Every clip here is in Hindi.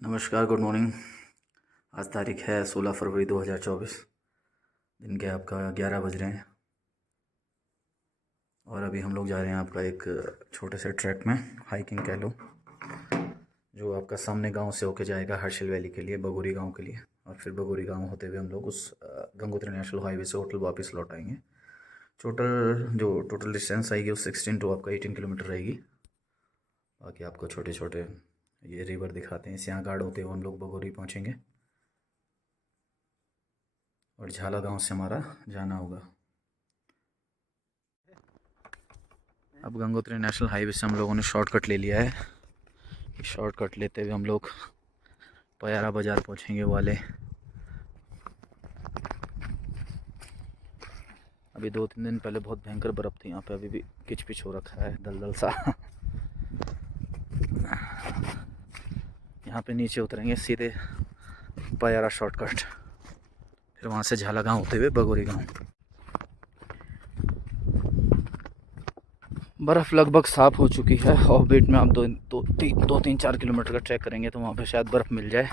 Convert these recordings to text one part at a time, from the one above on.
नमस्कार, गुड मॉर्निंग। आज तारीख है 16 फरवरी 2024। दिन के आपका 11 बज रहे हैं और अभी हम लोग जा रहे हैं आपका एक छोटे से ट्रैक में, हाइकिंग कह लो, जो आपका सामने गांव से होके जाएगा हर्षिल वैली के लिए, बगोरी गांव के लिए। और फिर बगोरी गांव होते हुए हम लोग उस गंगोत्री नेशनल हाईवे से होटल वापस लौट आएंगे। टोटल डिस्टेंस आएगी वो 16 टू आपका 18 किलोमीटर रहेगी। बाकी आपको छोटे छोटे ये रिवर दिखाते हैं। इस यहाँ गार्ड होते हुए हम लोग बगोरी पहुँचेंगे और झाला गांव से हमारा जाना होगा। अब गंगोत्री नेशनल हाईवे से हम लोगों ने शॉर्टकट ले लिया है। शॉर्टकट लेते हुए हम लोग पयारा बाज़ार पहुंचेंगे वाले। अभी 2-3 दिन पहले बहुत भयंकर बर्फ़ थी यहाँ पे, अभी भी किच पिच हो रखा है, दलदल सा। यहाँ पे नीचे उतरेंगे सीधे पयारा शॉर्टकट, फिर वहाँ से झाला गांव होते हुए बगोरी गांव। बर्फ़ लगभग साफ़ हो चुकी है। ऑफ बीट में आप 2-3-4 किलोमीटर का ट्रैक करेंगे तो वहाँ पे शायद बर्फ़ मिल जाए।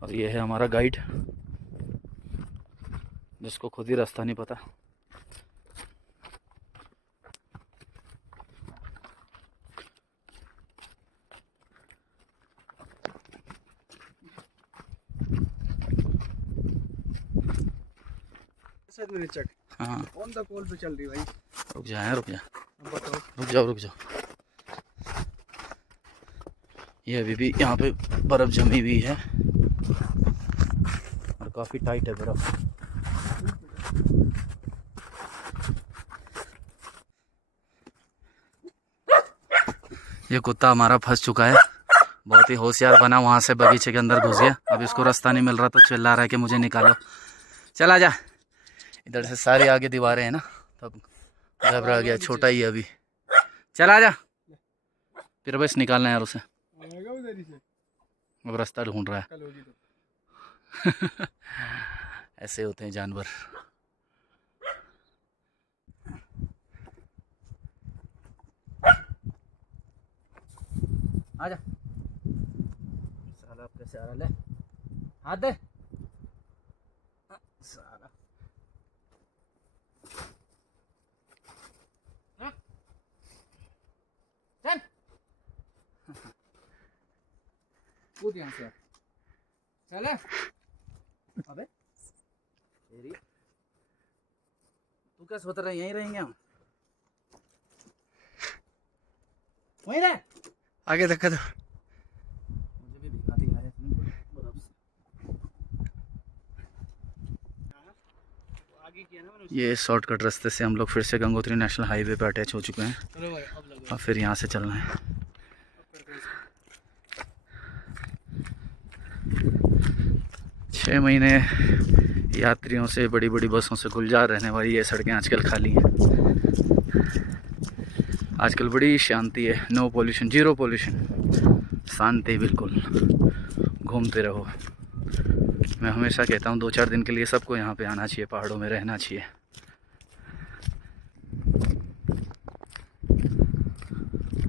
और ये है हमारा गाइड, जिसको खुद ही रास्ता नहीं पता। हाँ, ऑन द कॉल पे चल रही भाई। रुक जा, रुक जा, बताओ। रुक जाओ। ये अभी भी यहाँ पे बर्फ़ जमी हुई है और काफ़ी टाइट है बर्फ़। ये कुत्ता हमारा फंस चुका है, बहुत ही होशियार बना, वहाँ से बगीचे के अंदर घुस गया। अब इसको रास्ता नहीं मिल रहा तो चिल्ला रहा है कि मुझे निकालो, चला जा। इधर से सारी आगे दीवारें हैं ना, तब घबरा गया, छोटा ही है अभी। चला जा, फिर बस निकालना है यार उसे, अब रास्ता ढूंढ रहा है। ऐसे होते हैं जानवर। आजा साला, आपका सहारा ले, हाथ दे साला। चल कूद यहाँ से, चल। अबे तेरी, तू क्या सोच रहा है यहीं रहेंगे हम? वहीं रह, आगे धक्का दो। मुझे भी भिगा दिया है बर्फ से। ये शॉर्टकट रास्ते से हम लोग फिर से गंगोत्री नेशनल हाईवे पे अटैच हो चुके हैं और फिर यहाँ से चलना है। 6 महीने यात्रियों से, बड़ी बड़ी बसों से गुलजार रहने वाली ये सड़कें आजकल खाली हैं। आजकल बड़ी शांति है, नो पोल्यूशन, जीरो पोल्यूशन, शांति बिल्कुल। घूमते रहो। मैं हमेशा कहता हूँ 2-4 दिन के लिए सबको यहाँ पे आना चाहिए, पहाड़ों में रहना चाहिए।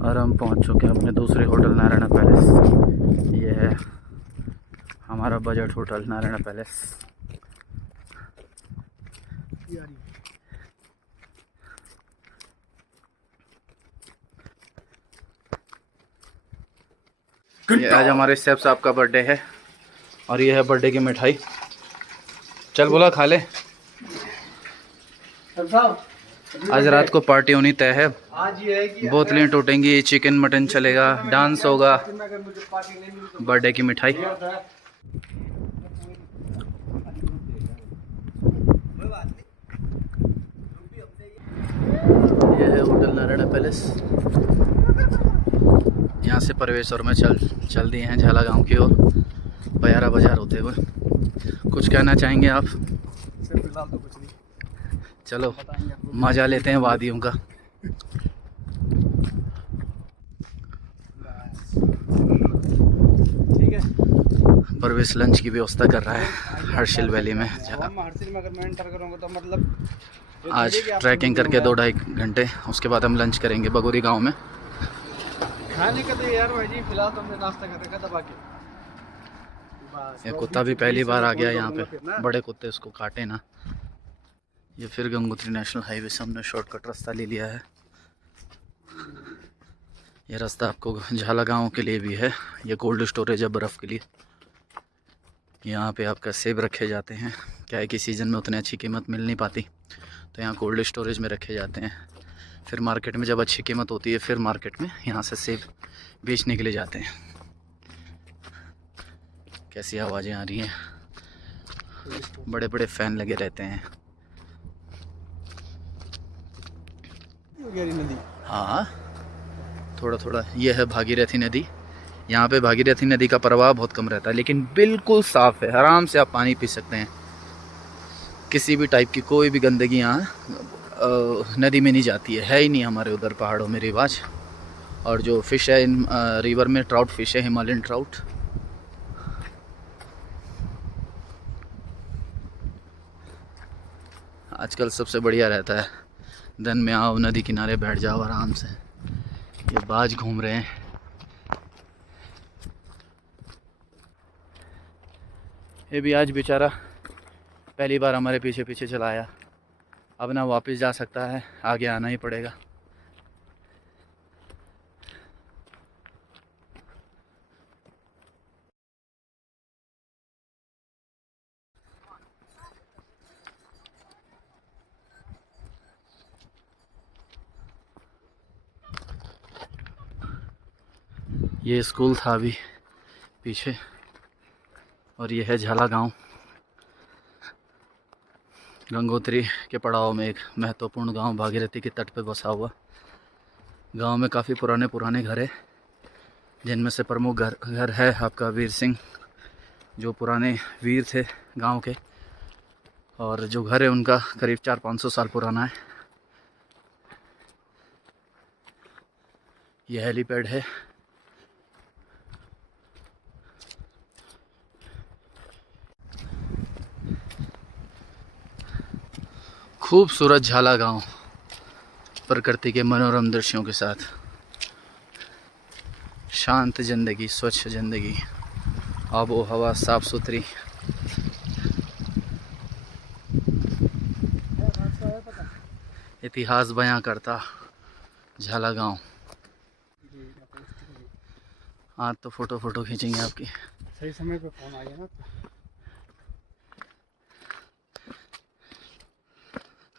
और हम पहुँच चुके हैं अपने दूसरे होटल नारायण पैलेस। ये है हमारा बजट होटल नारायण पैलेस। ये आज हमारे शेफ साहब का बर्थडे है और ये है बर्थडे की मिठाई। चल बोला खा ले। आज रात को पार्टी होनी तय है, बोतलें टूटेंगी, चिकन मटन चलेगा, डांस होगा, बर्थडे की मिठाई। ये है होटल नारायण पैलेस। यहाँ से प्रवेश और मैं चल दिए हैं झाला गांव की ओर, पयारा बाज़ार होते हुए। कुछ कहना चाहेंगे आप? फिलहाल तो कुछ नहीं, चलो मज़ा लेते हैं वादियों का। ठीक है। प्रवेश लंच की व्यवस्था कर रहा है हर्षिल वैली में। हर्षिल में अगर मैं एंटर करूँगा तो मतलब आज ट्रैकिंग करके 2-2.5 घंटे, उसके बाद हम लंच करेंगे बगोरी गांव में। खाने का तो यार भाई जी फिलहाल तो हमने नाश्ता कर रखा दबा के। बस ये तो कुत्ता भी 20 पहली बार आ फोन गया कर यहाँ दूंगा फिर ना। पे, बड़े कुत्ते उसको काटे ना। ये फिर गंगोत्री नेशनल हाईवे से हमने शॉर्टकट रास्ता ले लिया है। ये रास्ता आपको झाला गाँव के लिए भी है। ये कोल्ड स्टोरेज है बर्फ़ के लिए। यहाँ पे आपका सेब रखे जाते हैं। क्या है कि सीज़न में उतनी अच्छी कीमत मिल नहीं पाती, तो यहाँ कोल्ड स्टोरेज में रखे जाते हैं। फिर मार्केट में जब अच्छी कीमत होती है, फिर मार्केट में यहाँ से सेब बेचने के लिए जाते हैं। कैसी आवाज़ें आ रही हैं, बड़े बड़े फ़ैन लगे रहते हैं। गहरी नदी। हाँ, थोड़ा थोड़ा ये है भागीरथी नदी। यहाँ पे भागीरथी नदी का प्रवाह बहुत कम रहता है, लेकिन बिल्कुल साफ़ है। आराम से आप पानी पी सकते हैं। किसी भी टाइप की कोई भी गंदगी यहाँ नदी में नहीं जाती है ही नहीं हमारे उधर पहाड़ों में रिवाज। और जो फ़िश है इन रिवर में, ट्राउट फ़िश है, हिमालयन ट्राउट। आजकल सबसे बढ़िया रहता है दिन में आओ, नदी किनारे बैठ जाओ आराम से। ये बाज घूम रहे हैं। ये भी आज बेचारा पहली बार हमारे पीछे पीछे चला आया। अब ना वापस जा सकता है, आगे आना ही पड़ेगा। ये स्कूल था अभी पीछे, और ये है झाला गांव। गंगोत्री के पड़ाव में एक महत्वपूर्ण गांव, भागीरथी के तट पर बसा हुआ। गांव में काफ़ी पुराने पुराने घर हैं, जिनमें से प्रमुख घर है आपका वीर सिंह, जो पुराने वीर थे गांव के। और जो घर है उनका करीब 400-500 साल पुराना है। यह हेलीपैड है। खूबसूरत झाला गांव, प्रकृति के मनोरम दृश्यों के साथ। शांत ज़िंदगी, स्वच्छ ज़िंदगी, आबो हवा साफ़ सुथरी। इतिहास बयां करता झाला गांव। आज तो फ़ोटो खींचेंगे आपकी। सही समय पे फोन आ गया ना।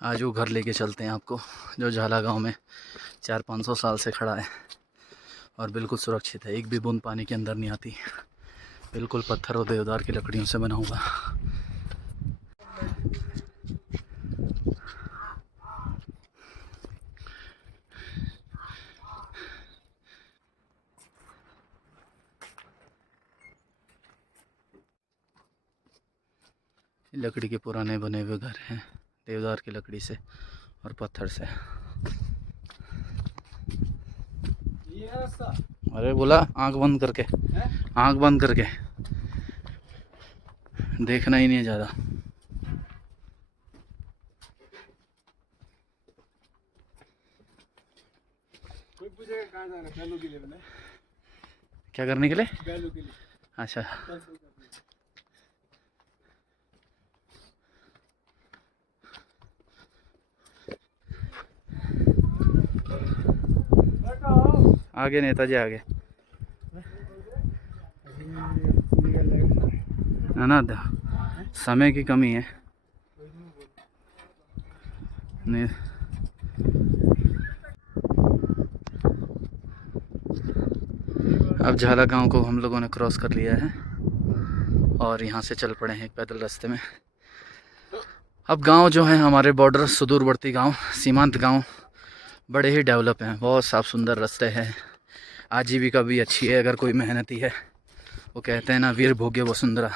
आज वो घर लेके चलते हैं आपको, जो झाला गांव में 400-500 साल से खड़ा है और बिल्कुल सुरक्षित है। एक भी बूंद पानी के अंदर नहीं आती। बिल्कुल पत्थर और देवदार की लकड़ियों से बना हुआ। लकड़ी के पुराने बने हुए घर हैं, देवदार की लकड़ी से और पत्थर से। ये है रास्ता। अरे बोला आंख बंद करके, आंख बंद करके, देखना ही नहीं है ज़्यादा। कोई पूछेगा कहाँ जा रहे हैं? बैलों के लिए बोले। क्या करने के लिए? बैलों के लिए। अच्छा, आगे नेताजी आगे है ना। समय की कमी है नहीं। अब झाला गांव को हम लोगों ने क्रॉस कर लिया है और यहाँ से चल पड़े हैं एक पैदल रास्ते में। अब गांव जो है हमारे बॉर्डर सुदूरवर्ती गांव, सीमांत गांव बड़े ही डेवलप हैं। बहुत साफ़ सुंदर रास्ते हैं। आजीविका भी अच्छी है अगर कोई मेहनती है। वो कहते हैं ना, वीर भोग्य वसुंधरा,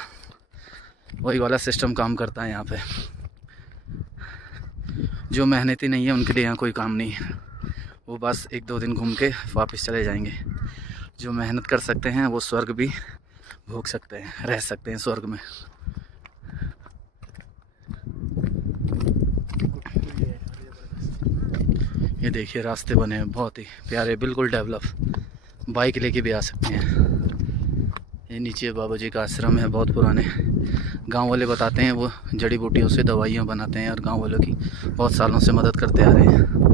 वही वाला सिस्टम काम करता है यहाँ पे। जो मेहनती नहीं है उनके लिए यहाँ कोई काम नहीं है। वो बस 1-2 दिन घूम के वापस चले जाएंगे। जो मेहनत कर सकते हैं वो स्वर्ग भी भोग सकते हैं, रह सकते हैं स्वर्ग में। ये देखिए रास्ते बने हैं बहुत ही प्यारे, बिल्कुल डेवलप। बाइक लेके भी आ सकते हैं। ये नीचे बाबा जी का आश्रम है, बहुत पुराने। गांव वाले बताते हैं वो जड़ी बूटियों से दवाइयाँ बनाते हैं और गांव वालों की बहुत सालों से मदद करते आ रहे हैं।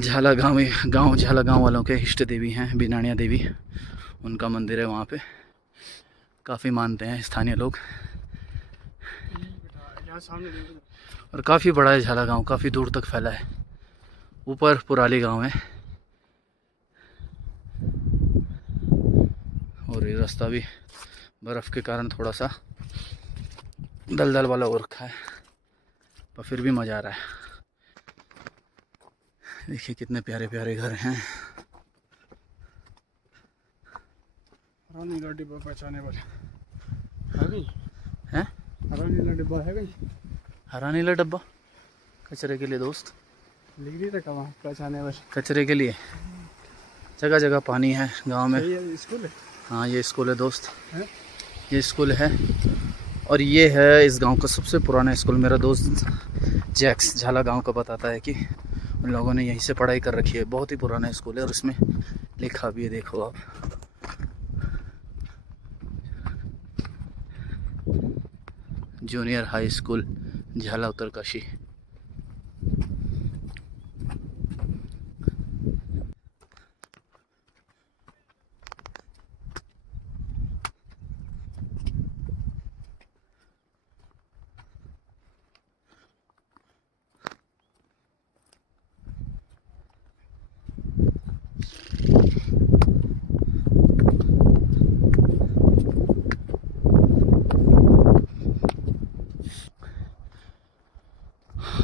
झाला गांव वालों के इष्ट देवी हैं बिनानिया देवी, उनका मंदिर है वहाँ पे, काफ़ी मानते हैं स्थानीय लोग। और काफ़ी बड़ा है झाला गांव, काफ़ी दूर तक फैला है। ऊपर पुराली गांव है और ये रास्ता भी बर्फ़ के कारण थोड़ा सा दलदल वाला हो रखा है, पर फिर भी मज़ा आ रहा है। देखिए कितने प्यारे प्यारे घर हैं। हरा नीला डिब्बा पहचाने वाले हैं? हरा नीला डिब्बा है कहीं? हरा नीला डब्बा कचरे के लिए दोस्त, लिख नहीं रखा वहाँ पहचाने वाले। कचरे के लिए। जगह जगह पानी है गांव में। ये स्कूल है? हाँ ये स्कूल है दोस्त है? ये स्कूल है और ये है इस गांव का सबसे पुराना स्कूल। मेरा दोस्त जैक्स झाला गांव का बताता है कि उन लोगों ने यहीं से पढ़ाई कर रखी है। बहुत ही पुराना स्कूल है और इसमें लिखा भी है, देखो आप। जूनियर हाई स्कूल झाला उत्तरकाशी।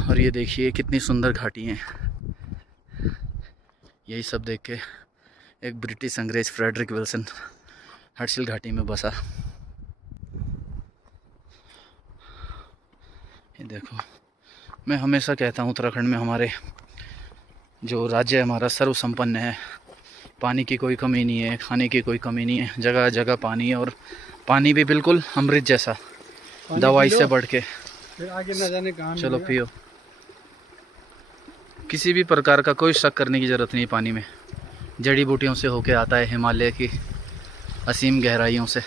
और ये देखिए कितनी सुंदर घाटी हैं। यही सब देख के एक ब्रिटिश अंग्रेज फ्रेडरिक विल्सन हर्षिल घाटी में बसा। ये देखो, मैं हमेशा कहता हूँ उत्तराखंड में हमारे जो राज्य है हमारा सर्वसंपन्न है। पानी की कोई कमी नहीं है, खाने की कोई कमी नहीं है, जगह जगह पानी है और पानी भी बिल्कुल अमृत जैसा, दवाई से बढ़ के। फिर आगे न जाने कहाँ चलो पियो, किसी भी प्रकार का कोई शक करने की ज़रूरत नहीं। पानी में जड़ी बूटियों से होके आता है, हिमालय की असीम गहराइयों से।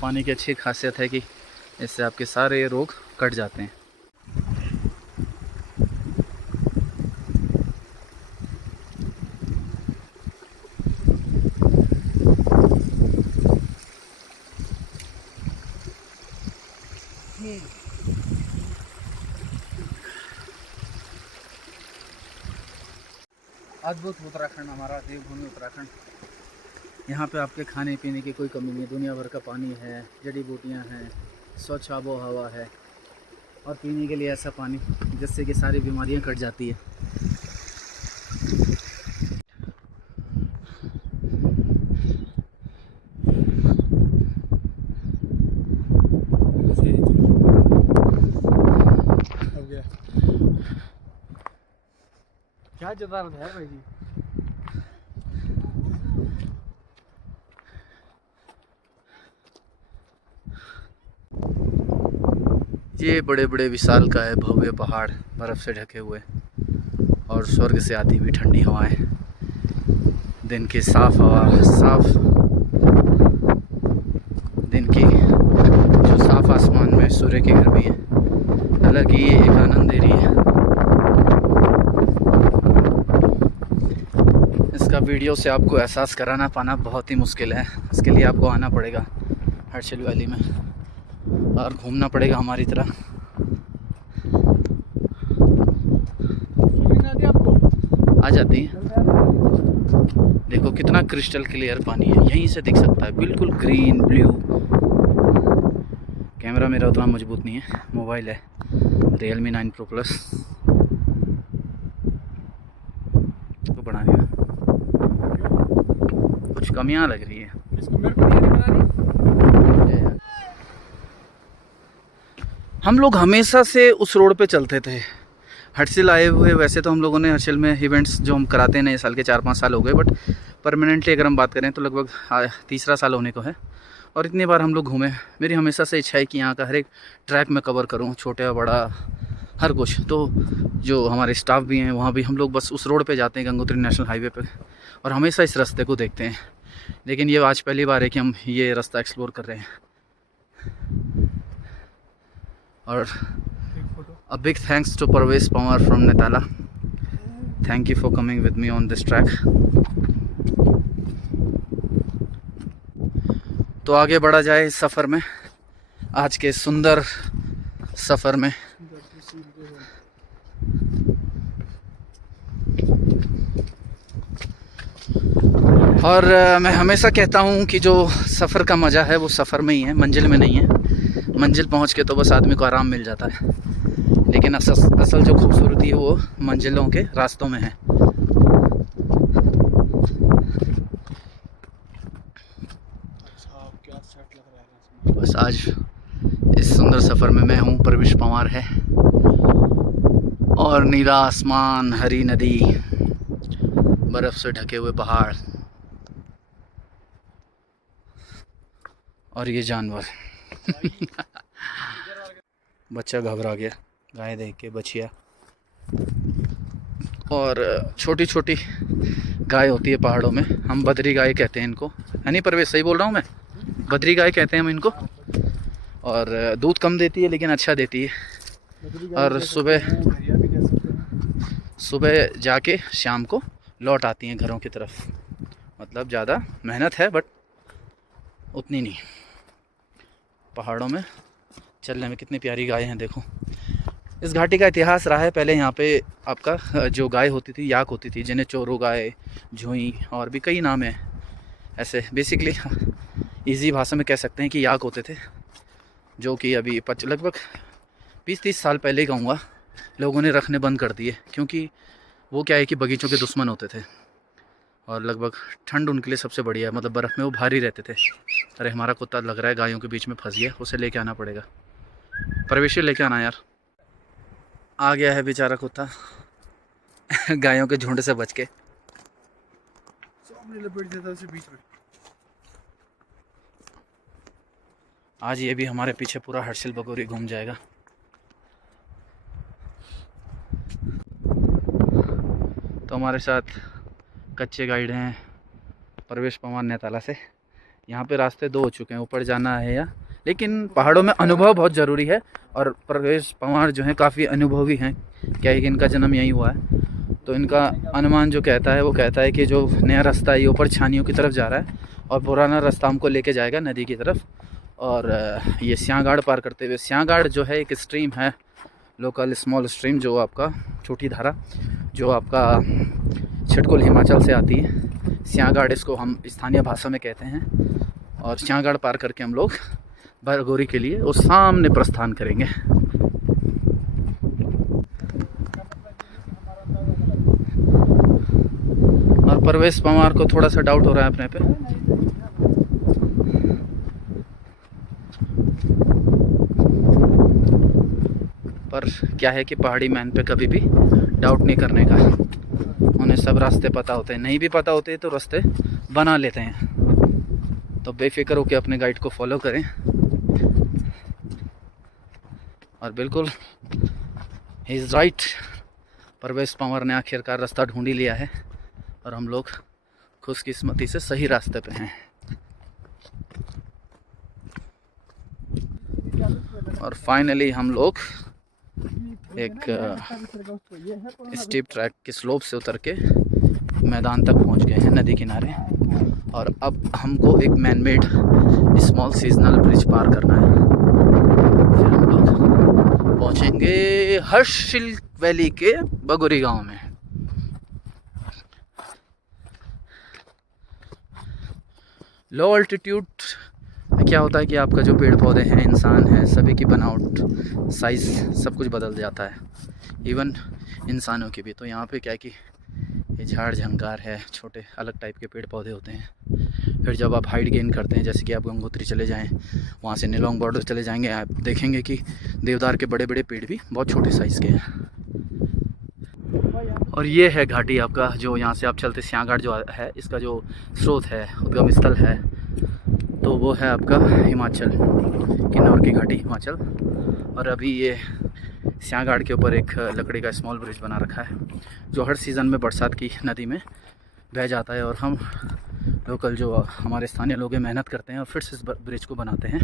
पानी की अच्छी खासियत है कि इससे आपके सारे रोग कट जाते हैं। अद्भुत उत्तराखंड हमारा, देवभूमि उत्तराखंड। यहाँ पे आपके खाने पीने की कोई कमी नहीं है। दुनिया भर का पानी है, जड़ी बूटियाँ हैं, स्वच्छ आबो हवा है और पीने के लिए ऐसा पानी जिससे कि सारी बीमारियाँ कट जाती है। क्या जता रहा है भाई जी? ये बड़े बड़े विशाल का है भव्य पहाड़, बर्फ़ से ढके हुए और स्वर्ग से आती हुई ठंडी हवाएं, दिन की साफ हवा, साफ दिन की जो साफ आसमान में सूर्य की गर्मी है, अलग ही एक आनंद दे रही है। इसका वीडियो से आपको एहसास कराना पाना बहुत ही मुश्किल है। इसके लिए आपको आना पड़ेगा हर्षिल वैली में और घूमना पड़ेगा हमारी तरह। आ जाती है। देखो कितना क्रिस्टल क्लियर पानी है, यहीं से दिख सकता है, बिल्कुल ग्रीन ब्लू। कैमरा मेरा उतना मजबूत नहीं है, मोबाइल है Realme 9 Pro Plus तो बना दिया। कुछ कमियां लग रही है। हम लोग हमेशा से उस रोड पे चलते थे, हर्षिल आए हुए वैसे तो हम लोगों ने हर्षिल में इवेंट्स जो हम कराते हैं नए साल के 4-5 साल हो गए, बट परमानेंटली अगर हम बात करें तो लगभग तीसरा साल होने को है। और इतनी बार हम लोग घूमे। मेरी हमेशा से इच्छा है कि यहाँ का हर एक ट्रैक में कवर करूँ, छोटा बड़ा हर कुछ। तो जो हमारे स्टाफ भी हैं वहाँ भी हम लोग बस उस रोड पे जाते हैं, गंगोत्री नेशनल हाईवे पे, और हमेशा इस रास्ते को देखते हैं। लेकिन ये आज पहली बार है कि हम ये रास्ता एक्सप्लोर कर रहे हैं। और a big thanks to Parvez Pawar from Netala. Thank you for coming with me on this track. तो आगे बढ़ा जाए इस सफ़र में, आज के सुंदर सफ़र में। और मैं हमेशा कहता हूँ कि जो सफ़र का मज़ा है वो सफ़र में ही है, मंजिल में नहीं है। मंजिल पहुँच के तो बस आदमी को आराम मिल जाता है, लेकिन असल जो खूबसूरती है वो मंजिलों के रास्तों में है। बस आज इस सुंदर सफ़र में मैं हूँ, परवेश पंवार है, और नीला आसमान, हरी नदी, बर्फ़ से ढके हुए पहाड़, और ये जानवर। बच्चा घबरा गया गाय देख के, बछिया। और छोटी छोटी गाय होती है पहाड़ों में, हम बद्री गाय कहते हैं इनको, है नहीं परवेश, सही बोल रहा हूँ मैं? बद्री गाय कहते हैं हम इनको। और दूध कम देती है लेकिन अच्छा देती है। और सुबह जाके शाम को लौट आती हैं घरों की तरफ। मतलब ज़्यादा मेहनत है बट उतनी नहीं। पहाड़ों में चलने में कितनी प्यारी गाय हैं, देखो। इस घाटी का इतिहास रहा है, पहले यहाँ पे आपका जो गाय होती थी, याक होती थी, जिन्हें चोरो गाय, झुई और भी कई नाम हैं ऐसे। बेसिकली इजी भाषा में कह सकते हैं कि याक होते थे, जो कि अभी लगभग 20-30 साल पहले ही कहूँगा लोगों ने रखने बंद कर दिए, क्योंकि वो क्या है कि बगीचों के दुश्मन होते थे, और लगभग ठंड उनके लिए सबसे बढ़िया, मतलब बर्फ़ में वो भारी रहते थे। अरे हमारा कुत्ता लग रहा है गायों के बीच में फंस गया, उसे लेके आना पड़ेगा। प्रवेशी लेके आना यार। आ गया है बेचारा कुत्ता गायों के झुंड से बच के। आज ये भी हमारे पीछे पूरा हर्षिल बगोरी घूम जाएगा। तो हमारे साथ कच्चे गाइड हैं परवेश पंवार नेताला से। यहाँ पे रास्ते 2 हो चुके हैं, ऊपर जाना है या, लेकिन पहाड़ों में अनुभव बहुत ज़रूरी है। और परवेश पंवार जो हैं काफ़ी अनुभवी हैं, क्या है कि इनका जन्म यहीं हुआ है। तो इनका अनुमान जो कहता है वो कहता है कि जो नया रास्ता है ये ऊपर छानियों की तरफ जा रहा है, और पुराना रास्ता हमको लेके जाएगा नदी की तरफ। और ये स्यांगाड़ पार करते हुए, स्यांगाड़ जो है एक स्ट्रीम है, लोकल स्मॉल स्ट्रीम, जो आपका छोटी धारा, जो आपका छिटकुल हिमाचल से आती है। स्यांगाड़ इसको हम स्थानीय भाषा में कहते हैं। और स्यांगाड़ पार करके हम लोग बरगोरी के लिए उस सामने प्रस्थान करेंगे। और परवेश पंवार को थोड़ा सा डाउट हो रहा है अपने पे। पर क्या है कि पहाड़ी मैन पे कभी भी डाउट नहीं करने का, उन्हें सब रास्ते पता होते हैं। नहीं भी पता होते तो रास्ते बना लेते हैं। तो बेफिक्र होकर अपने गाइड को फॉलो करें। और बिल्कुल ही इज़ राइट, परवेश पंवार ने आखिरकार रास्ता ढूंढ ही लिया है, और हम लोग खुशकिस्मती से सही रास्ते पे हैं। और फाइनली हम लोग एक स्टीप ट्रैक के स्लोप से उतर के मैदान तक पहुंच गए हैं, नदी किनारे। और अब हमको एक man made small seasonal bridge पार करना है, फिर हम लोग पहुंचेंगे हर्षिल वैली के बगोरी गांव में। लो अल्टीट्यूड में क्या होता है कि आपका जो पेड़ पौधे हैं, इंसान हैं, सभी की बनावट, साइज़, सब कुछ बदल जाता है, इवन इंसानों की भी। तो यहाँ पे क्या है कि ये झाड़ झंकार है, छोटे अलग टाइप के पेड़ पौधे होते हैं। फिर जब आप हाइट गेन करते हैं, जैसे कि आप गंगोत्री चले जाएं, वहाँ से नीलोंग बॉर्डर चले जाएंगे, आप देखेंगे कि देवदार के बड़े बड़े पेड़ भी बहुत छोटे साइज़ के हैं। और ये है घाटी आपका, जो यहाँ से आप चलते सियां घाट जो है, इसका जो स्रोत है, उद्गम स्थल है, तो वो है आपका हिमाचल, किन्नौर की घाटी हिमाचल। और अभी ये सियां घाट के ऊपर एक लकड़ी का स्मॉल ब्रिज बना रखा है, जो हर सीज़न में बरसात की नदी में बह जाता है। और हम लोकल जो हमारे स्थानीय लोग हैं मेहनत करते हैं और फिर से इस ब्रिज को बनाते हैं।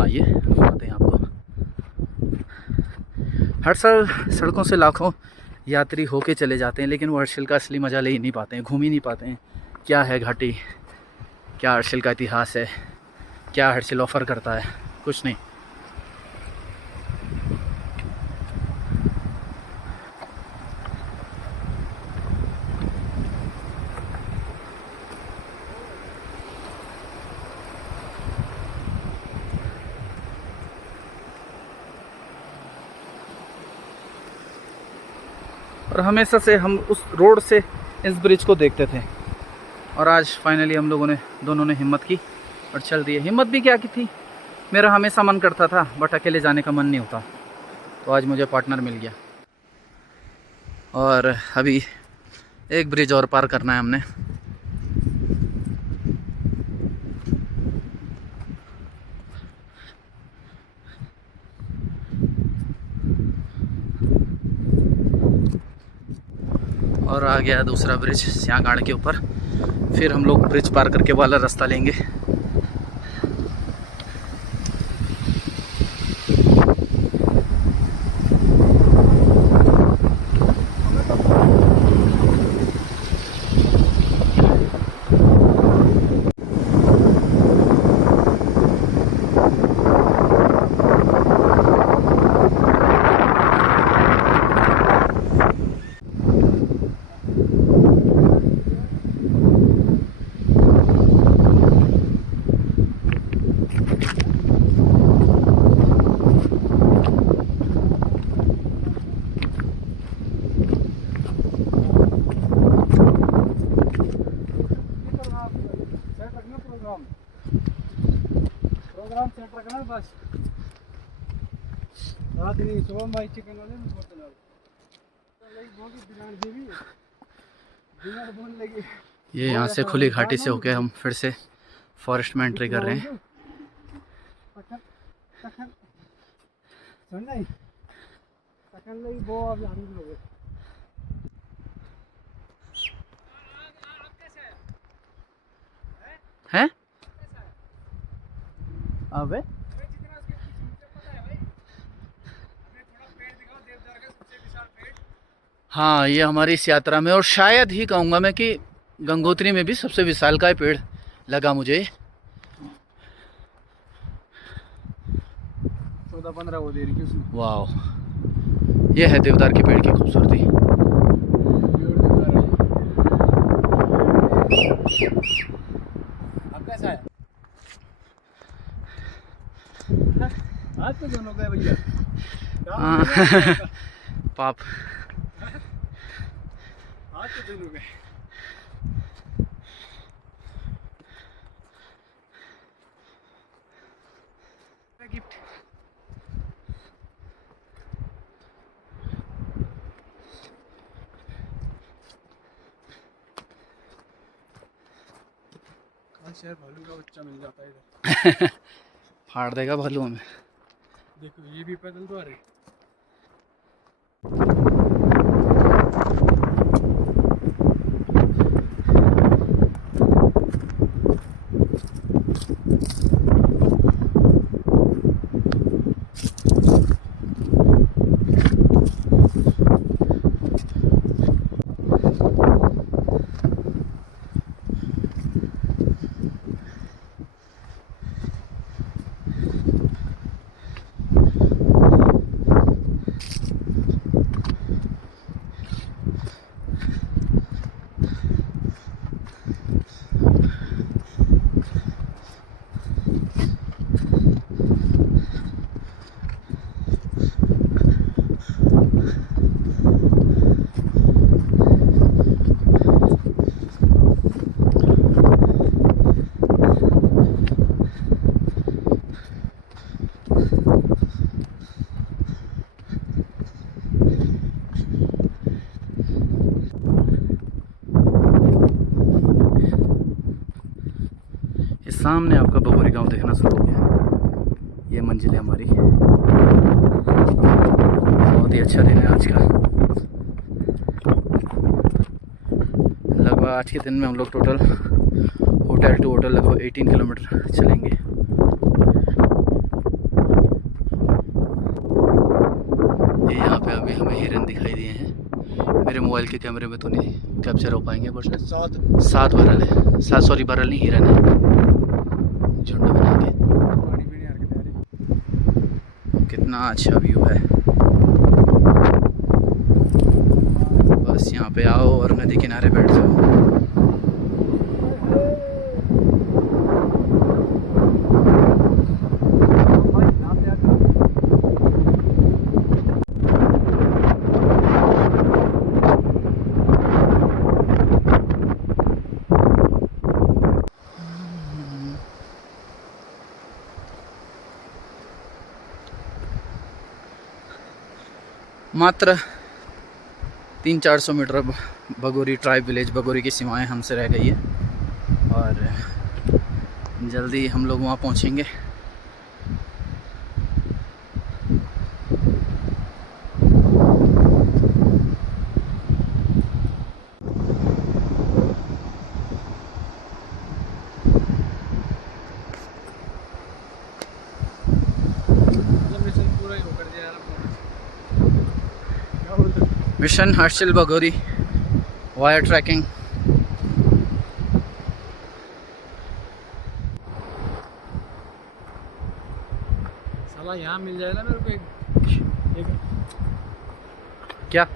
आइए घुमाते हैं आपको। हर साल सड़कों से लाखों यात्री होके चले जाते हैं, लेकिन वो हर्षिल का असली मज़ा ले ही नहीं पाते हैं, घूम ही नहीं पाते हैं। क्या है घाटी, क्या हर्षिल का इतिहास है, क्या हर्षिल ऑफ़र करता है, कुछ नहीं। और हमेशा से हम उस रोड से इस ब्रिज को देखते थे, और आज फाइनली हम लोगों ने दोनों ने हिम्मत की और चल दिए। हिम्मत भी क्या की थी, मेरा हमेशा मन करता था बट अकेले जाने का मन नहीं होता, तो आज मुझे पार्टनर मिल गया। और अभी एक ब्रिज और पार करना है हमने। और आ गया दूसरा ब्रिज सियां घाट के ऊपर। फिर हम लोग ब्रिज पार करके वाला रास्ता लेंगे। प्रोग्राम सेट रखना बस। रात नहीं सुबह भाई चिकन वाले में फोटो डाल लगी। ये यहाँ से खुली घाटी से होके हम फिर से फॉरेस्ट में एंट्री कर रहे हैं। हैं? अबे हाँ, ये हमारी इस यात्रा में, और शायद ही कहूँगा मैं कि गंगोत्री में भी सबसे विशालकाय पेड़ लगा मुझे। 14-15 वो दे रही है उसमें। वाह, ये है देवदार के पेड़ की खूबसूरती। अब कैसा है? आज तो दोनों गए भैया। पाप आज तो दोनों गए। गिफ्ट शायद भालू का बच्चा मिल जाता है इधर। फाड़ देगा भालू हमें। देखो ये भी पैदल तो आ रहे। सामने आपका बगोरी गांव देखना शुरू हो गया। ये मंजिल है हमारी। बहुत ही अच्छा दिन है आज का। लगभग आज के दिन में हम लोग टोटल होटल टू होटल लगभग 18 किलोमीटर चलेंगे। ये यहाँ पे अभी हमें हिरन दिखाई दिए हैं। मेरे मोबाइल के कैमरे में तो नहीं कैप्चर हो पाएंगे, बट 7 बरल है। 7 सॉरी बरल नहीं, हिरन है झुंड बना के। कितना अच्छा व्यू है। बस यहाँ पे आओ और नदी किनारे बैठ जाओ। मात्र 300-400 metre Bagori tribe village, Bagori की सीमाएं हमसे रह गई है और जल्दी हम लोग वहाँ पहुँचेंगे। Mission Harshil Bagori wire trekking. साला यहाँ मिल जाएगा मेरे को एक क्या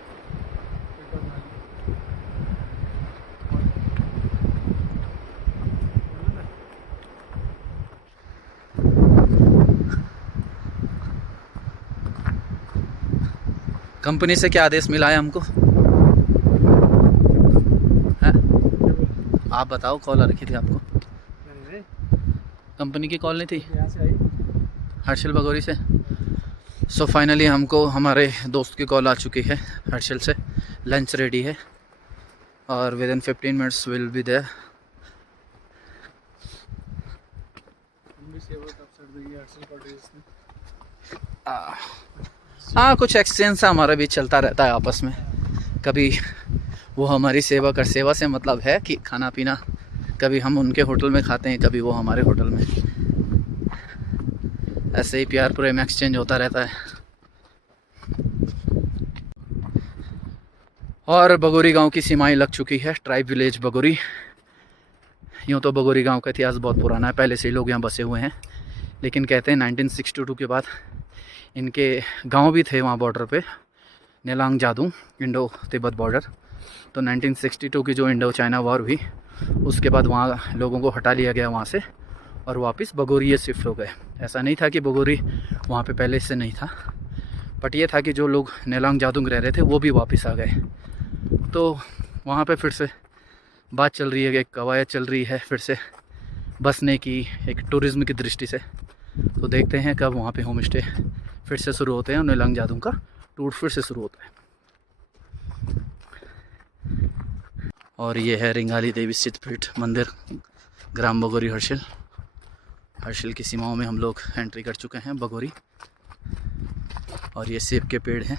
कंपनी से क्या आदेश मिला है हमको? है? आप बताओ, कॉल आ रखी थी आपको? कंपनी की कॉल नहीं थी यहाँ से आई हर्षिल बगोरी से? सो फाइनली हमको हमारे दोस्त की कॉल आ चुकी है हर्षिल से। लंच रेडी है और within 15 minutes will be there. हाँ, कुछ एक्सचेंज सा हमारा भी चलता रहता है आपस में। कभी वो हमारी सेवा कर, सेवा से मतलब है कि खाना पीना, कभी हम उनके होटल में खाते हैं, कभी वो हमारे होटल में। ऐसे ही प्यार प्रेम एक्सचेंज होता रहता है। और बगोरी गांव की सीमाएं लग चुकी है, ट्राइब विलेज बगोरी। यूँ तो बगोरी गांव का इतिहास बहुत पुराना है, पहले से ही लोग यहाँ बसे हुए हैं, लेकिन कहते हैं 1962 के बाद इनके गांव भी थे वहाँ बॉर्डर पे, नेलांग जादू इंडो तिब्बत बॉर्डर। तो 1962 की जो इंडो चाइना वॉर हुई, उसके बाद वहाँ लोगों को हटा लिया गया वहाँ से और वापस बगोरी शिफ्ट हो गए। ऐसा नहीं था कि बगोरी वहाँ पे पहले से नहीं था, बट ये था कि जो लोग नेलांग जादूंग रह रहे थे वो भी वापस आ गए। तो वहाँ पे फिर से बात चल रही है, एक कवायद चल रही है फिर से बसने की, एक टूरिज़्म की दृष्टि से। तो देखते हैं कब वहाँ पे होम स्टे फिर से शुरू होते हैं और नेलांग जादूंग का टूर फिर से शुरू होता है। और ये है रिंगाली देवी सिद्धपीठ मंदिर, ग्राम बगोरी हर्षिल। हर्षिल की सीमाओं में हम लोग एंट्री कर चुके हैं बगोरी। और ये सेब के पेड़ हैं,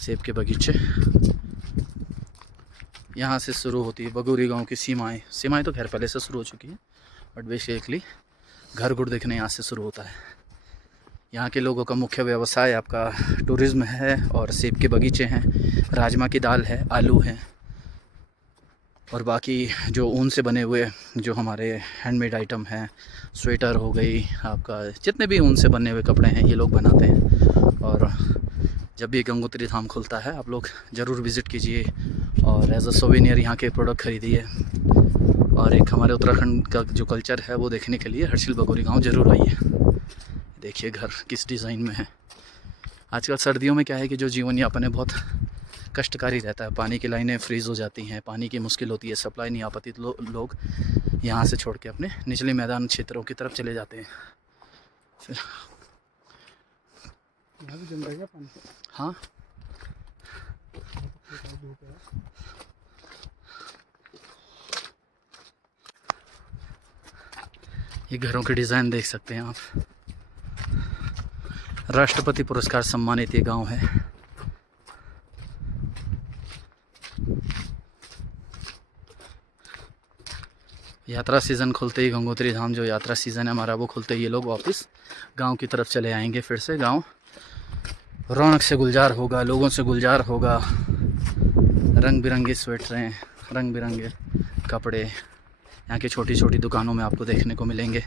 सेब के बगीचे। यहाँ से शुरू होती है बगोरी गांव की सीमाएं। सीमाएं तो खैर पहले से शुरू हो चुकी है, बट बेसिकली घर गुड़ देखने यहाँ से शुरू होता है। यहाँ के लोगों का मुख्य व्यवसाय आपका टूरिज़्म है और सेब के बगीचे हैं, राजमा की दाल है, आलू हैं, और बाकी जो ऊन से बने हुए जो हमारे हैंडमेड आइटम हैं, स्वेटर हो गई, आपका जितने भी ऊन से बने हुए कपड़े हैं ये लोग बनाते हैं। और जब भी गंगोत्री धाम खुलता है आप लोग ज़रूर विज़िट कीजिए और एज अ सोवेनियर यहाँ के प्रोडक्ट खरीदिए। और एक हमारे उत्तराखंड का जो कल्चर है वो देखने के लिए हर्षिल बगोरी गांव ज़रूर आइए। देखिए घर किस डिज़ाइन में है। आजकल सर्दियों में क्या है कि जो जीवन यापन है बहुत कष्टकारी रहता है। पानी की लाइनें फ्रीज़ हो जाती हैं, पानी की मुश्किल होती है, सप्लाई नहीं आ पाती, तो लोग यहाँ से छोड़ के अपने निचले मैदान क्षेत्रों की तरफ चले जाते हैं। फिर हाँ, ये घरों के डिज़ाइन देख सकते हैं आप। राष्ट्रपति पुरस्कार सम्मानित ये गांव है। यात्रा सीज़न खुलते ही गंगोत्री धाम जो यात्रा सीज़न है हमारा वो खुलते ही ये लोग वापस गांव की तरफ चले आएंगे। फिर से गांव रौनक से गुलजार होगा, लोगों से गुलजार होगा। रंग बिरंगे स्वेटरें, रंग बिरंगे कपड़े यहाँ की छोटी छोटी दुकानों में आपको देखने को मिलेंगे।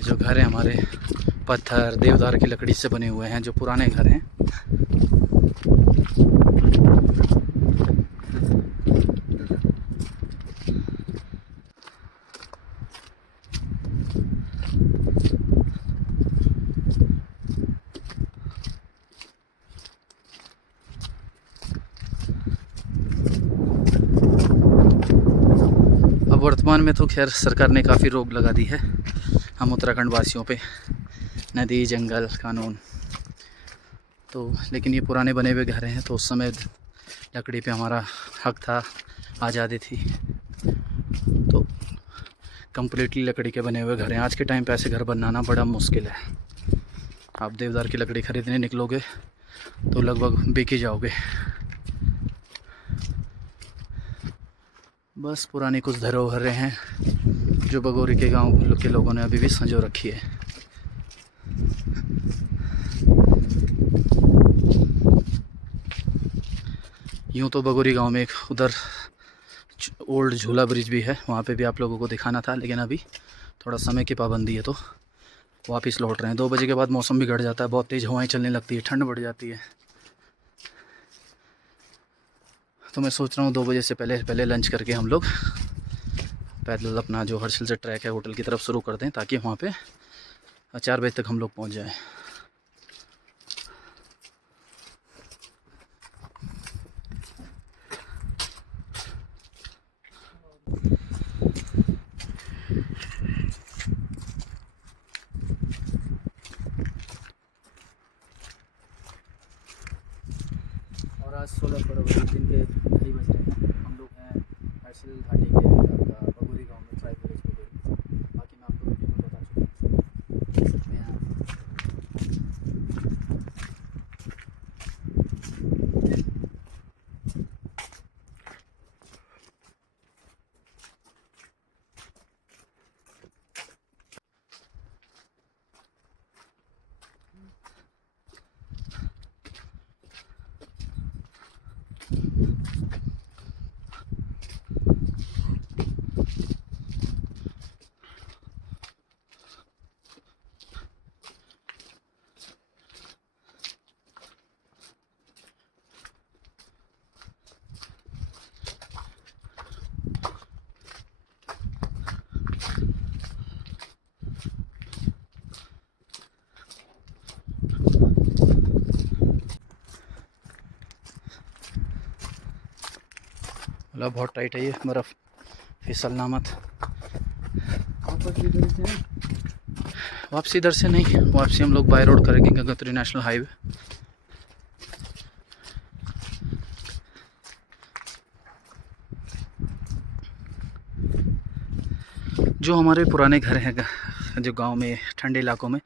जो घर हैं हमारे पत्थर देवदार की लकड़ी से बने हुए हैं, जो पुराने घर हैं। अब वर्तमान में तो खैर सरकार ने काफ़ी रोक लगा दी है हम उत्तराखंड वासियों पे, नदी जंगल कानून तो, लेकिन ये पुराने बने हुए घर हैं तो उस समय लकड़ी पे हमारा हक था, आज़ादी थी, तो कम्प्लीटली लकड़ी के बने हुए घर हैं। आज के टाइम पे ऐसे घर बनाना बड़ा मुश्किल है। आप देवदार की लकड़ी ख़रीदने निकलोगे तो लगभग बिक ही जाओगे। बस पुरानी कुछ धरोहरें हैं जो बगोरी के गांव के लोगों ने अभी भी संजो रखी है। यूँ तो बगोरी गांव में एक उधर ओल्ड झूला ब्रिज भी है, वहाँ पे भी आप लोगों को दिखाना था, लेकिन अभी थोड़ा समय की पाबंदी है तो वापस लौट रहे हैं। 2 बजे के बाद मौसम बिगड़ जाता है, बहुत तेज़ हवाएं चलने लगती है, ठंड बढ़ जाती है। तो मैं सोच रहा हूँ 2 बजे से पहले लंच करके हम लोग पैदल अपना जो हर्षिल से ट्रैक है होटल की तरफ शुरू कर दें, ताकि वहाँ पे 4 बजे तक हम लोग पहुँच जाएँ। और आज 16 फरवरी दिन के 2:30 बज रहे हैं। हम लोग हैं हर्षिल घाटी के बगोरी गांव में, ट्राइब विलेज बगोरी। बाकी मैं आपको वीडियो में बता चुका हूँ, देख सकते हैं आप। मतलब बहुत टाइट है ये बर्फ़, फिसलना मत। वापसी इधर से नहीं, वापसी हम लोग बाय रोड करेंगे, गंगोत्री नेशनल हाईवे। जो हमारे पुराने घर हैं जो गांव में ठंडे इलाकों में,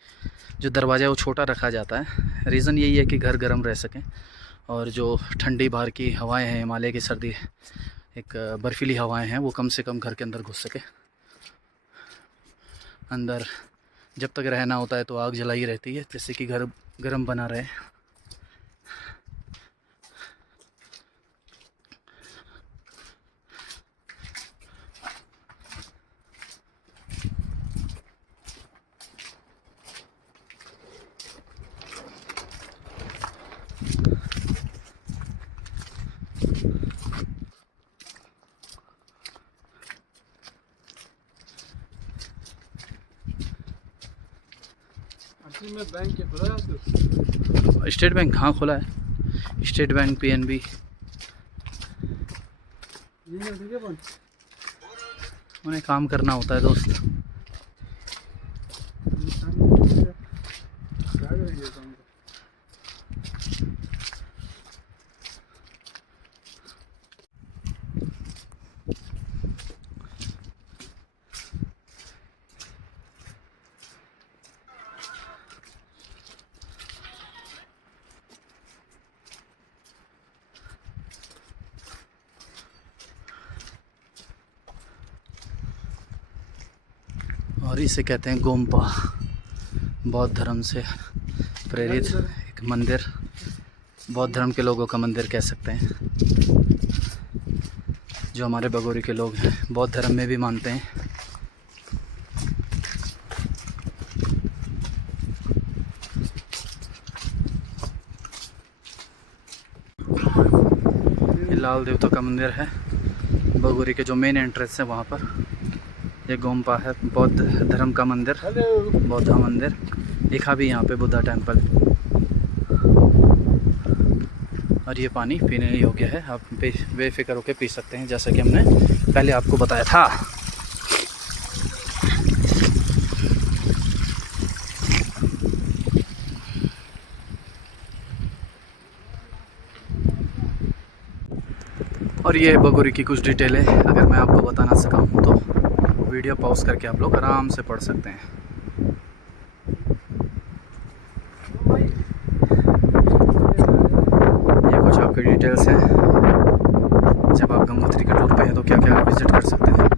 जो दरवाज़ा वो छोटा रखा जाता है, रीज़न यही है कि घर गर्म रह सकें, और जो ठंडी बाहर की हवाएं हैं, हिमालय की सर्दी, एक बर्फीली हवाएं हैं, वो कम से कम घर के अंदर घुस सके। अंदर जब तक रहना होता है तो आग जलाई रहती है, जिससे कि घर गर्म बना रहे। में बैंक के खुला है? स्टेट बैंक हाँ खुला है, स्टेट बैंक, PNB। उन्हें काम करना होता है दोस्त। क्या करेंगे काम? और इसे कहते हैं गोम्पा, बौद्ध धर्म से प्रेरित एक मंदिर, बौद्ध धर्म के लोगों का मंदिर कह सकते हैं, जो हमारे बगोरी के लोग हैं बौद्ध धर्म में भी मानते हैं। ये लाल देवता का मंदिर है बगोरी के जो मेन एंट्रेंस है वहाँ पर। ये गोम्पा है, बौद्ध धर्म का मंदिर, बौद्ध मंदिर। लिखा भी यहाँ पे बुद्धा टेम्पल। और ये पानी पीने योग्य है, आप बेफिक्र होकर पी सकते हैं, जैसा कि हमने पहले आपको बताया था। और ये बगोरी की कुछ डिटेल है, अगर मैं आपको बताना सका हूँ तो वीडियो पॉज करके आप लोग आराम से पढ़ सकते हैं। ये कुछ आपके डिटेल्स हैं, जब आप गंगोत्री के टूर पे हैं तो क्या क्या विजिट कर सकते हैं।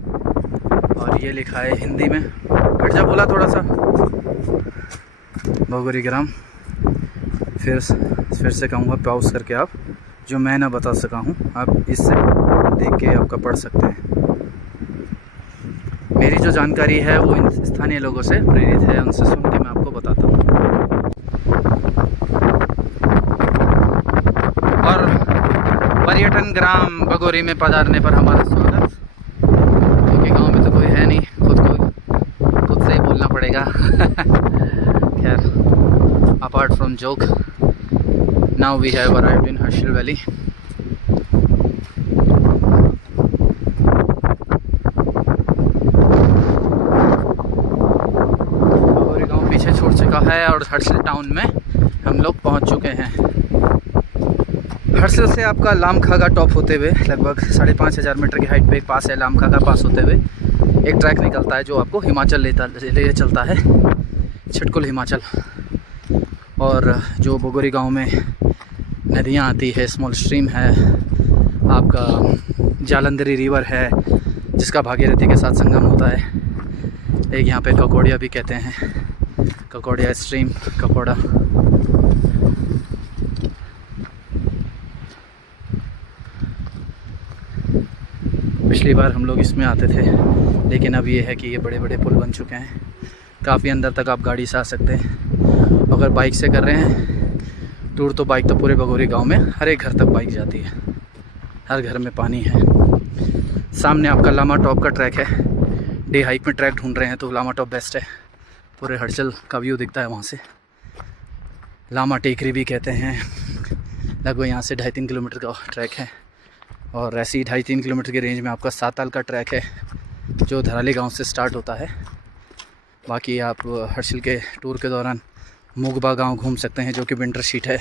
और ये लिखा है हिंदी में, हट जा बोला थोड़ा सा, बगोरी ग्राम। फिर से कहूँगा पॉज करके आप जो मैं ना बता सका हूँ आप इससे देख के आपका पढ़ सकते हैं। मेरी जो जानकारी है वो इन स्थानीय लोगों से प्रेरित है, उनसे सुन के मैं आपको बताता हूँ। और पर्यटन ग्राम बगोरी में पधारने पर हमारा स्वागत, क्योंकि गांव में तो कोई है नहीं, खुद से ही बोलना पड़ेगा। खैर, apart from joke, now we have arrived in Harshil Valley. Bagori गांव पीछे छोड़ चुका है और हर्षिल टाउन में हम लोग पहुंच चुके हैं। हर्षिल से आपका लामखा का टॉप होते हुए लगभग 5,500 मीटर की हाइट पे एक पास है, लामखा का पास होते हुए एक ट्रैक निकलता है जो आपको हिमाचल ले चलता है, छिटकुल हिमाचल। और जो बगोरी गांव में नदियाँ आती है, स्मॉल स्ट्रीम है, आपका जालंधरी रिवर है जिसका भागीरथी के साथ संगम होता है। एक यहाँ पे ककोड़िया भी कहते हैं, ककोड़िया स्ट्रीम, ककोड़ा। पिछली बार हम लोग इसमें आते थे, लेकिन अब ये है कि ये बड़े बड़े पुल बन चुके हैं, काफ़ी अंदर तक आप गाड़ी से आ सकते हैं। अगर बाइक से कर रहे हैं टूर तो बाइक तो पूरे बगोरी गांव में हर एक घर तक बाइक जाती है, हर घर में पानी है। सामने आपका लामा टॉप का ट्रैक है, डे हाइक में ट्रैक ढूंढ रहे हैं तो लामा टॉप बेस्ट है, पूरे हर्षिल का व्यू दिखता है वहाँ से। लामा टेकरी भी कहते हैं, लगभग यहाँ से 2.5-3 किलोमीटर का ट्रैक है। और ऐसे ही 2.5-3 किलोमीटर की रेंज में आपका साताल का ट्रैक है जो धराली गाँव से स्टार्ट होता है। बाकी आप हर्षिल के टूर के दौरान मुगबा गांव घूम सकते हैं जो कि विंटर शीट है,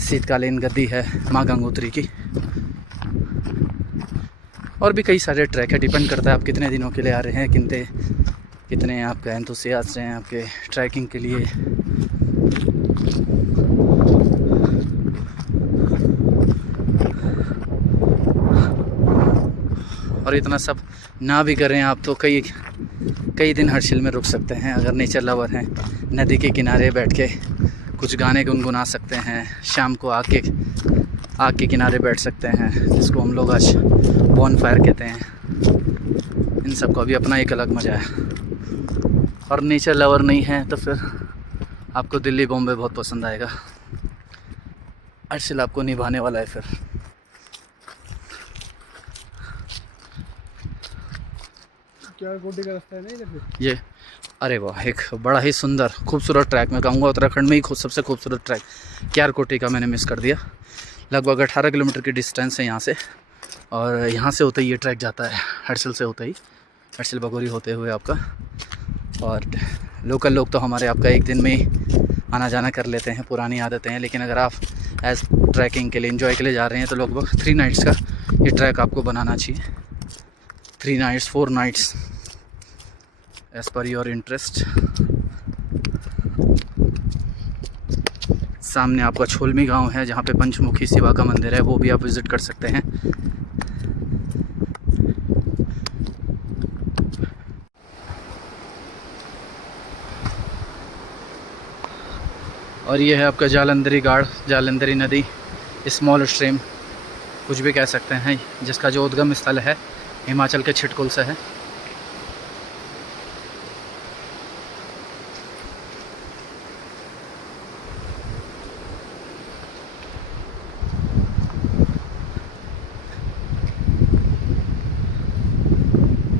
शीतकालीन गद्दी है माँ गंगोत्री की। और भी कई सारे ट्रैक है, डिपेंड करता है आप कितने दिनों के लिए आ रहे हैं, कितने आपका एंथुसियास्ट हैं आपके ट्रैकिंग के लिए। और इतना सब ना भी करें आप तो कई दिन हर्षिल में रुक सकते हैं, अगर नेचर लवर हैं। नदी के किनारे बैठ के कुछ गाने गुनगुना सकते हैं, शाम को आग के किनारे बैठ सकते हैं, जिसको हम लोग आज बॉनफायर कहते हैं। इन सब का भी अपना एक अलग मज़ा है। और नेचर लवर नहीं है तो फिर आपको दिल्ली बॉम्बे बहुत पसंद आएगा, हर्षिल आपको निभाने वाला है फिर। क्या गोटी का रास्ता है नहीं इधर? ये अरे वाह, एक बड़ा ही सुंदर खूबसूरत ट्रैक, मैं कहूँगा उत्तराखंड में ही सबसे खूबसूरत ट्रैक क्यारकोटी का मैंने मिस कर दिया। लगभग 18 किलोमीटर की डिस्टेंस है यहाँ से, और यहाँ से होते ही ये ट्रैक जाता है हर्षिल से होते ही, हर्षिल बगोरी होते हुए आपका। और लोकल लोग तो हमारे आपका एक दिन में ही आना जाना कर लेते हैं, पुरानी आदतें हैं। लेकिन अगर आप एज ट्रैकिंग के लिए, एंजॉय के लिए जा रहे हैं तो लगभग 3 नाइट्स का ये ट्रैक आपको बनाना चाहिए। 3 nights 4 nights as per your interest. सामने आपका छोलमी गांव है जहाँ पे पंचमुखी शिवा का मंदिर है, वो भी आप विज़िट कर सकते हैं। और ये है आपका जालंधरी गाड़, जालंधरी नदी, स्मॉल स्ट्रीम कुछ भी कह सकते हैं, जिसका जो उद्गम स्थल है हिमाचल के छिटकुल से है।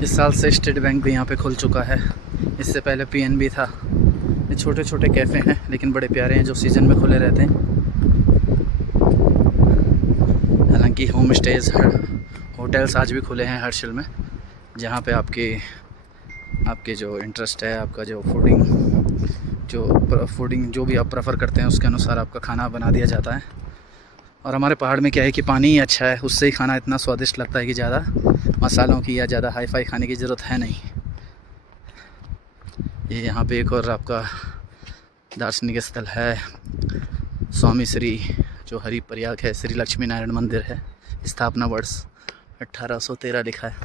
इस साल से स्टेट बैंक भी यहाँ पे खुल चुका है, इससे पहले पीएनबी था। ये छोटे छोटे कैफ़े हैं लेकिन बड़े प्यारे हैं, जो सीज़न में खुले रहते हैं। हालांकि होम स्टेज, होटल्स आज भी खुले हैं हर्षिल में, जहाँ पे आपके जो इंटरेस्ट है, आपका जो फूडिंग जो भी आप प्रेफर करते हैं उसके अनुसार आपका खाना बना दिया जाता है। और हमारे पहाड़ में क्या है कि पानी ही अच्छा है, उससे ही खाना इतना स्वादिष्ट लगता है कि ज़्यादा मसालों की या ज़्यादा हाई फाई खाने की ज़रूरत है नहीं। ये यहाँ पे एक और आपका दार्शनिक स्थल है, स्वामी श्री जो हरिप्रयाग है, श्री लक्ष्मी नारायण मंदिर है, स्थापना वर्ष 1813 लिखा है।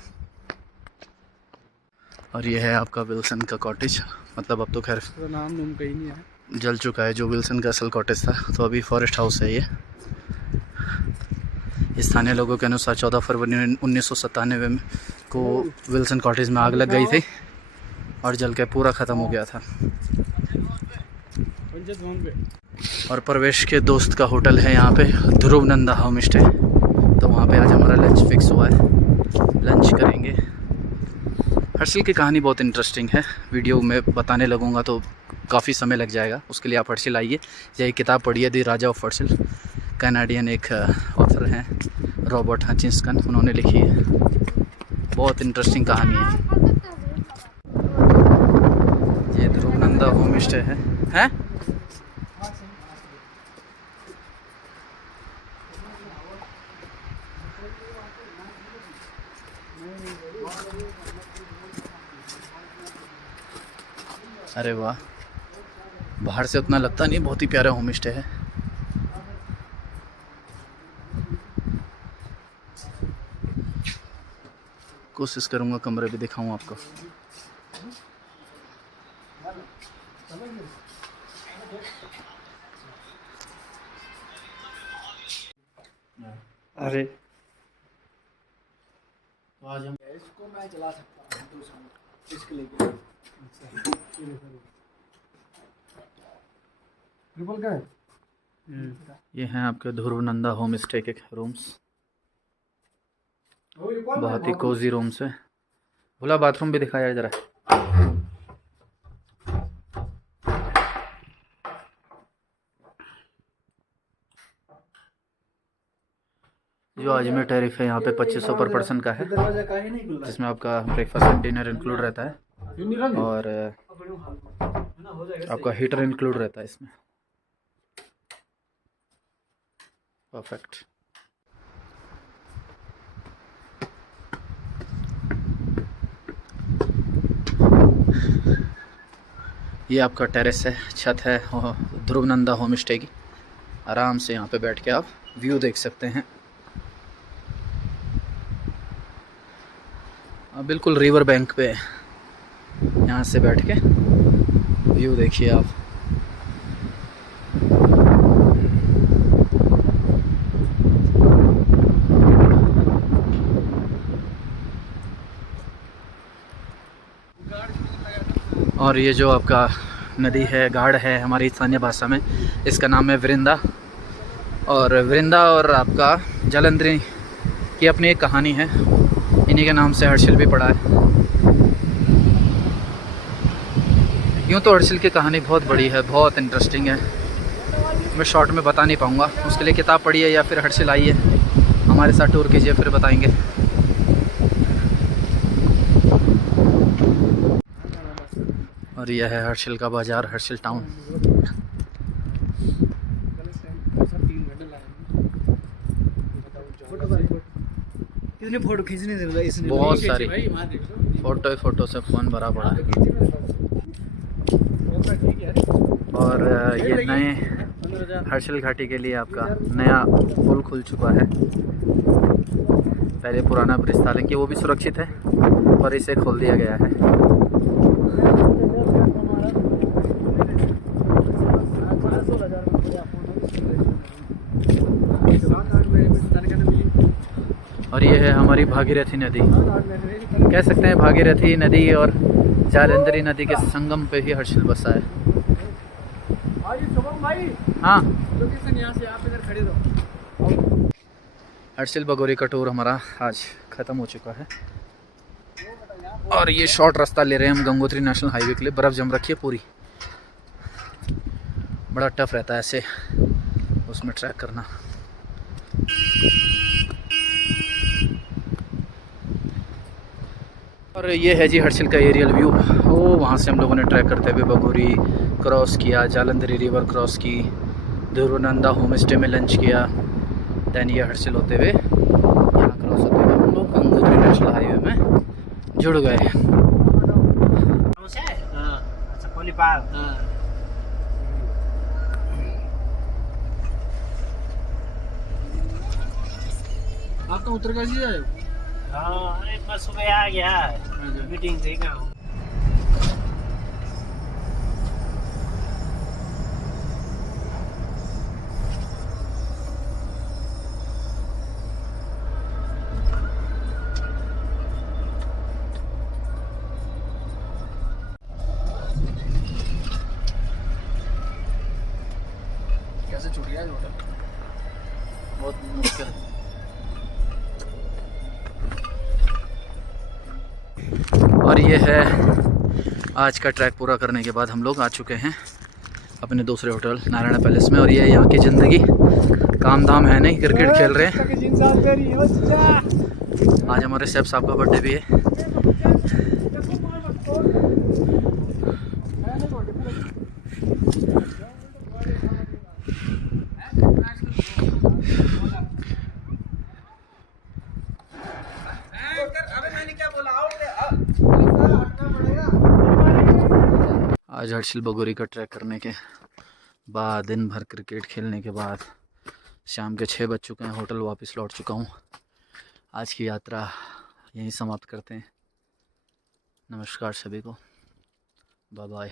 और ये है आपका विल्सन का कॉटेज, मतलब अब तो खैर नाम कहीं नहीं है, जल चुका है जो विल्सन का असल कॉटेज था, तो अभी फॉरेस्ट हाउस है ये। स्थानीय लोगों के अनुसार 14 फरवरी 1997 को विल्सन कॉटेज में आग लग गई थी और जल के पूरा ख़त्म हो गया था। और प्रवेश के दोस्त का होटल है यहाँ पे, ध्रुव नंदा होम स्टे, तो वहाँ पे आज हमारा लंच फिक्स हुआ है, लंच करेंगे। हर्षिल की कहानी बहुत इंटरेस्टिंग है, वीडियो में बताने लगूंगा तो काफ़ी समय लग जाएगा, उसके लिए आप हर्षिल आइए, यही किताब पढ़िए, the Raja of Harsil. Canadian एक ऑथर हैं रॉबर्ट हचिंसन, उन्होंने लिखी है, बहुत इंटरेस्टिंग कहानी है। ये ध्रुव नंदा होम स्टे है, हैं? अरे वाह, बाहर से उतना लगता नहीं, बहुत ही प्यारा होम स्टे है। कोशिश करूँगा कमरे भी दिखाऊँ आपको। अरे तो आज हम इसको मैं चला सकता हूँ तो इसके लिए ट्रिपल का है। ये हैं आपके ध्रुव नंदा होम स्टे के रूम्स, बहुत ही कोजी रूम्स है। बोला बाथरूम भी दिखाया जरा। जो अजमेर टैरिफ है यहाँ पे 2500 पर पर्सन का है, जिसमें आपका ब्रेकफास्ट एंड डिनर इंक्लूड रहता है और आपका हीटर इंक्लूड रहता है इसमें। परफेक्ट। ये आपका टेरेस है, छत है ध्रुव नंदा होम स्टे की। आराम से यहाँ पे बैठ के आप व्यू देख सकते हैं, बिल्कुल रिवर बैंक पे, यहाँ से बैठ के व्यू देखिए आप। और ये जो आपका नदी है, गाड़ है हमारी स्थानीय भाषा में, इसका नाम है वृंदा। और वृंदा और आपका जालंधरी की अपनी एक कहानी है, इन्हीं के नाम से हर्षिल भी पड़ा है। यूँ तो हर्षिल की कहानी बहुत बड़ी है, बहुत इंटरेस्टिंग है, मैं शॉर्ट में बता नहीं पाऊँगा। उसके लिए किताब पढ़िए या फिर हर्षिल आइए, हमारे साथ टूर कीजिए, फिर बताएंगे। और यह है हर्षिल का बाज़ार, हर्षिल टाउन। कितनी फोटो खींचने दे रहा है इसने, बहुत सारी फ़ोटो से फ़ोन भरा पड़ा है। और ये नए हर्षिल घाटी के लिए आपका नया पुल खुल चुका है। पहले पुराना ब्रिज था, लेकिन वो भी सुरक्षित है और इसे खोल दिया गया है। 16,000 में पूरे आप सात आठ महीने में तनख्वाह मिली। और ये है हमारी भागीरथी नदी, 7-8 महीने में कह सकते हैं भागीरथी नदी और जालंधरी नदी के संगम पे ही हर्षिल बसा है। आज शुभम भाई हाँ, लोकेशन यहाँ से आप इधर खड़े रहो। हर्षिल बगोरी का टूर हमारा आज ख़त्म हो चुका है और ये शॉर्ट रास्ता ले रहे हैं हम गंगोत्री नेशनल हाईवे के लिए। बर्फ़ जम रखी है पूरी, बड़ा टफ रहता है ऐसे उसमें ट्रैक करना। और ये है जी हर्षिल का एरियल व्यू। ओ वहाँ से हम लोगों ने ट्रैक करते हुए बगोरी क्रॉस किया, जालंधरी रिवर क्रॉस की, ध्रुवनंदा होम स्टे में लंच किया, दैन ये हर्षिल होते हुए यहाँ क्रॉस होते हुए हम लोग गंगोत्री नेशनल हाईवे में जुड़ गए। आप तो उत्तरकाशी आए हो? हाँ, अरे बस सुबह आ गया मीटिंग से कहाँ हूँ। कैसे छूट गया होटल? बहुत मुश्किल। और ये है आज का ट्रैक पूरा करने के बाद हम लोग आ चुके हैं अपने दूसरे होटल नारायण पैलेस में। और ये यहाँ की ज़िंदगी काम धाम है नहीं, क्रिकेट खेल रहे हैं। आज हमारे सैफ साहब का बर्थडे भी है। आज हर्षिल बगोरी का ट्रैक करने के बाद, दिन भर क्रिकेट खेलने के बाद शाम के 6 बज चुके हैं, होटल वापस लौट चुका हूँ। आज की यात्रा यहीं समाप्त करते हैं। नमस्कार सभी को, बाय बाय।